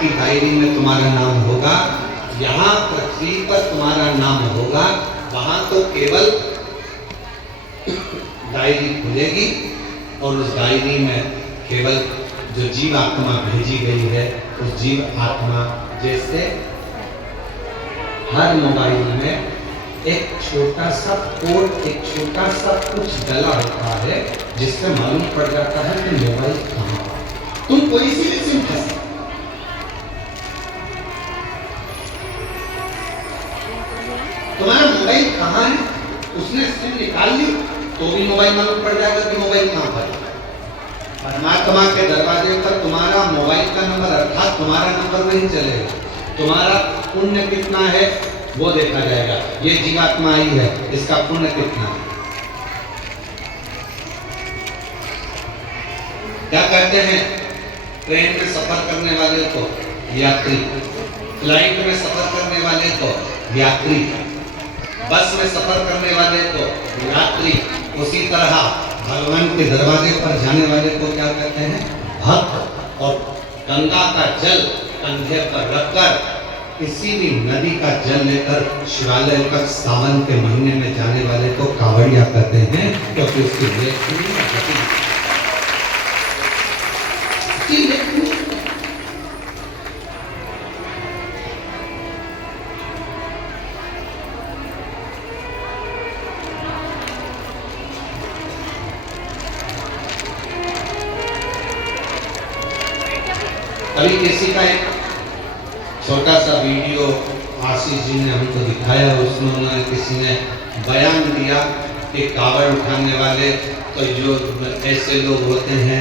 की डायरी में तुम्हारा नाम होगा, यहाँ पृथ्वी पर तुम्हारा नाम होगा, वहां तो केवल डायरी खुलेगी और उस डायरी में केवल जो जीव आत्मा भेजी गई है उस जीव आत्मा, जैसे हर मोबाइल में एक छोटा सा कोड, एक छोटा सा कुछ डला होता है जिससे मालूम पड़ जाता है कि मोबाइल कहाँ है। तुम कोई सी भी सिम फंसे, तुम्हारा मोबाइल कहाँ है, उसने सिम निकाल ली तो भी मोबाइल मालूम पड़ जाएगा कि मोबाइल कहाँ पर है। परमात्मा के दरवाजे पर तुम्हारा मोबाइल का नंबर अर्थात तुम्हारा नंबर नहीं चलेगा, तुम्हारा पुण्य कितना है वो देखा जाएगा। ये जीवात्मा आई है, इसका पुण्य कितना है। क्या कहते हैं, ट्रेन में सफर करने वाले को यात्री, फ्लाइट में सफर करने वाले को यात्री, बस में सफर करने वाले को यात्री, उसी तरह भगवान के दरवाजे पर जाने वाले को क्या कहते हैं, भक्त। और गंगा का जल कंधे पर रखकर, किसी भी नदी का जल लेकर शिवालय तक सावन के महीने में जाने वाले को कांवड़िया कहते हैं, क्योंकि उसकी अभी किसी का एक छोटा सा वीडियो आशीष जी ने हमको दिखाया, उसमें उन्होंने किसी ने बयान दिया कि कावड़ उठाने वाले तो जो ऐसे लोग होते हैं,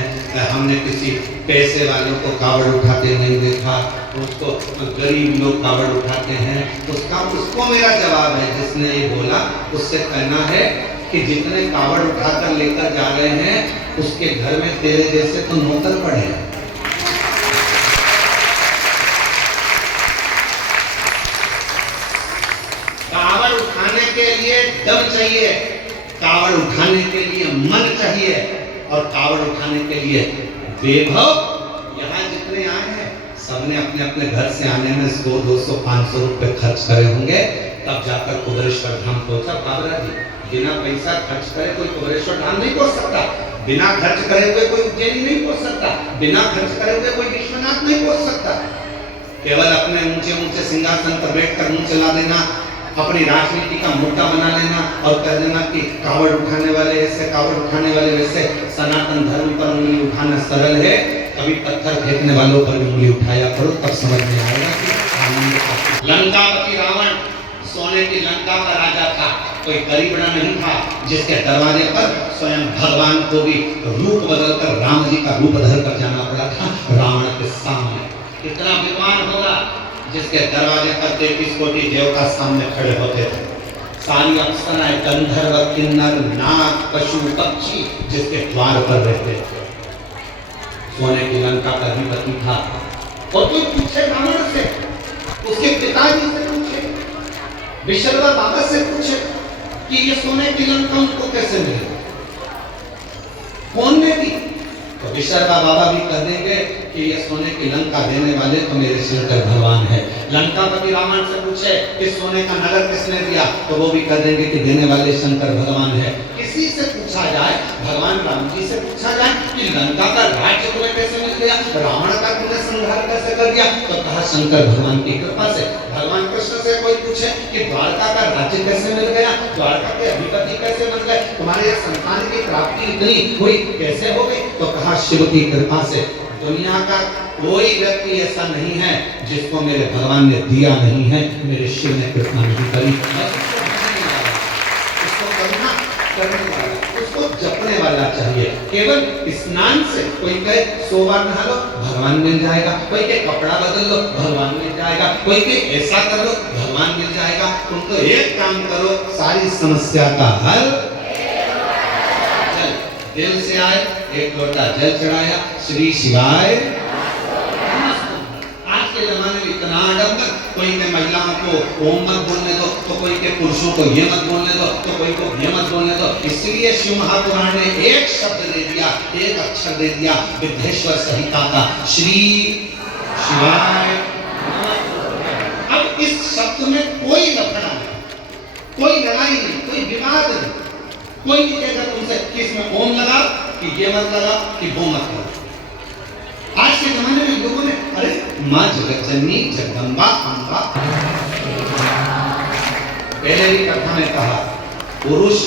हमने किसी पैसे वालों को कावड़ उठाते नहीं देखा, उसको गरीब लोग कावड़ उठाते हैं। उसको मेरा जवाब है, जिसने ये बोला उससे कहना है कि जितने कावड़ उठाकर लेकर जा रहे हैं उसके घर में तेरे जैसे तो नौकर पड़े हैं। कावड़ उठाने के लिए दम चाहिए, कावड़ उठाने के लिए मन चाहिए, और कावड़ उठाने के लिए वैभव। यहाँ जितने आए हैं सबने अपने अपने घर से आने में 100, 200, 500 रुपए खर्च करे होंगे, तब जाकर कुबेरेश्वर धाम पहुंचा। बाबरा जी, बिना पैसा खर्च करे कोई कुबेरेश्वर धाम नहीं पहुंच सकता, बिना खर्च करे हुए कोई उज्जैनी नहीं पहुंच सकता, बिना खर्च करे हुए कोई विश्वनाथ नहीं पहुंच सकता। केवल अपने ऊंचे ऊंचे सिंहासन पर बैठकर मुंह चला देना, अपनी राजनीति का मुद्दा बना लेना और कह देना कि कावड़ उठाने वाले ऐसे, कावड़ उठाने वाले वैसे। सनातन धर्म पर उंगली उठाना सरल है, कभी पत्थर फेंकने वालों पर उंगली उठाया करो, तब समझ में आएगा कि लंकापति रावण सोने की लंका का राजा था, कोई गरीबड़ा नहीं था, जिसके दरवाजे पर स्वयं भगवान को भी रूप बदलकर राम जी का रूप धर कर जाना पड़ा था रावण के सामने। कितना विद्वान होगा जिसके दरवाजे पर 33 कोटि देवता सामने खड़े होते थे, सारी अप्सराएं, गंधर्व, किन्नर, नाग, पशु, पक्षी जिसके द्वार पर रहते थे। सोने की लंका का अधिपति था। और कोई पूछे रावण से, उसके पिताजी से पूछे, विश्वकर्मा बाबा से पूछे कि ये सोने की लंका उनको कैसे मिली, कौन ने दी, तो विश्वकर्मा बाबा भी कह देंगे कि ये सोने की लंका देने वाले तो मेरे शंकर भगवान है। लंकापति रावण से पूछे कि सोने का नगर किसने दिया, तो वो भी कह देंगे कि देने वाले शंकर भगवान है। किसी से पूछा जाए, भगवान राम जी से पूछा जाए कि लंका का राज्य तुम्हें कैसे मिल गया, रावण का तुमने संहार कैसे कर दिया, तो कहा शंकर भगवान की कृपा से। भगवान कृष्ण से कोई पूछे कि द्वारका का राज्य कैसे मिल गया, द्वारका के अधिपति कैसे मिल गए, तुम्हारे संतान की प्राप्ति इतनी हुई कैसे हो गई, तो कहा शिव की कृपा से। दुनिया का कोई व्यक्ति ऐसा नहीं है जिसको मेरे भगवान ने दिया नहीं है, मेरे शिव ने कृपा नहीं करी। उसको करना करने वाला, उसको जपने वाला चाहिए। केवल स्नान से, कोई कहे 100 बार नहा लो भगवान मिल जाएगा, कोई के कपड़ा बदल लो भगवान मिल जाएगा, कोई के ऐसा कर लो भगवान मिल जाएगा। तुम तो एक काम करो, सारी समस्या का हल दिल से आए, एक लोटा जल चढ़ाया, श्री शिवाय। आज के जमाने में इतना आडंबर, कोई के महिलाओं को ओम मत बोलने दो, तो कोई के पुरुषों को ये मत बोलने दो, तो कोई को ये मत बोलने दो। इसलिए शिव महापुराण ने एक शब्द दे दिया, एक अक्षर दे दिया विद्धेश्वर संहिता का, श्री शिवाय। कोई लफड़ा नहीं, कोई लड़ाई नहीं, कोई विवाद नहीं, कोई नहीं कहेगा तुमसे कि इसमें ओम लगा, कि ये मत लगा, कि वो मत लगा। आज के जमाने में लोगों ने अरे माँ जगतजननी जगदम्बा अम्बा, पहले भी कथा में कहा पुरुष